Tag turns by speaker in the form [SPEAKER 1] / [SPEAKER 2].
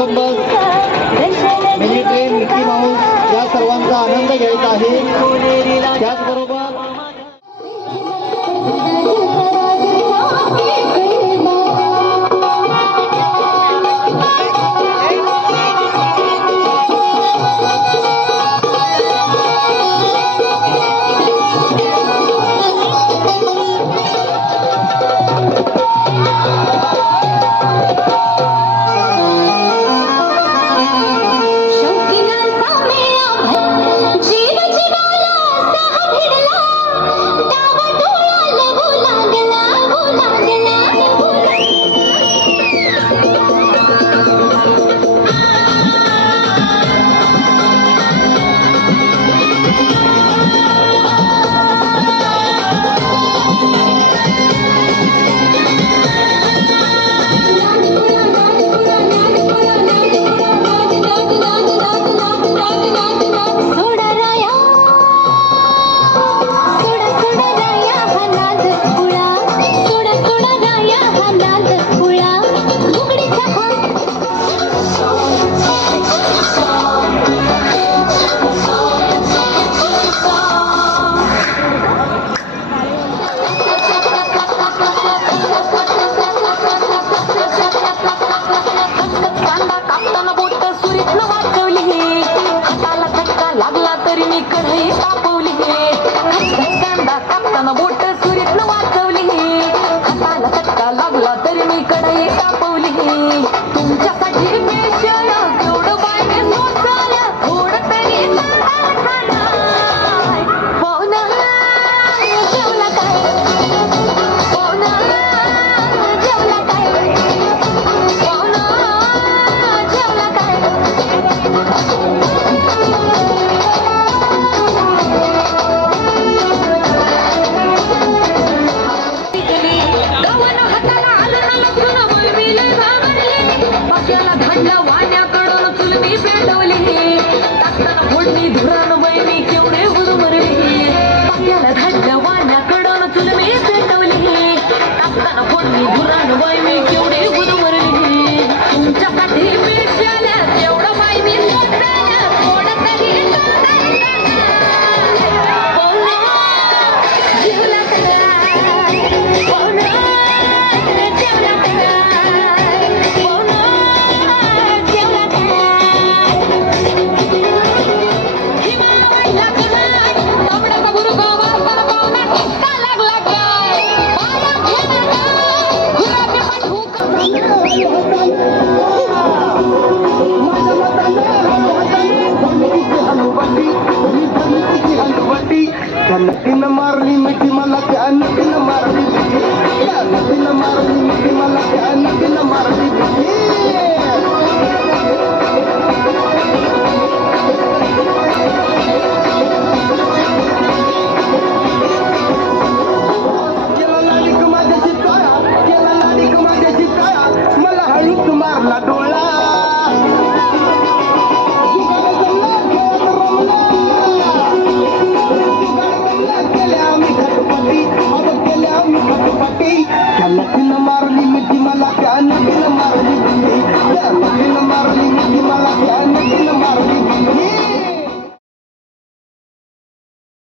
[SPEAKER 1] Columbus mini train Mickey Mouse या सर्वांचा आनंद घ्यायचा आहे. त्याचबरोबर
[SPEAKER 2] घरी सापवली
[SPEAKER 3] कांदा कापताना बोट सुरीतनं वाचवली. हाताला चटका लागला तरी मी कढई सापवली फोडणी धुरान बैनी केवढे गुरुमरणी पाक्याला
[SPEAKER 4] धाडल्या I'm not gonna marry you. I'm not gonna marry you. I'm not gonna marry you.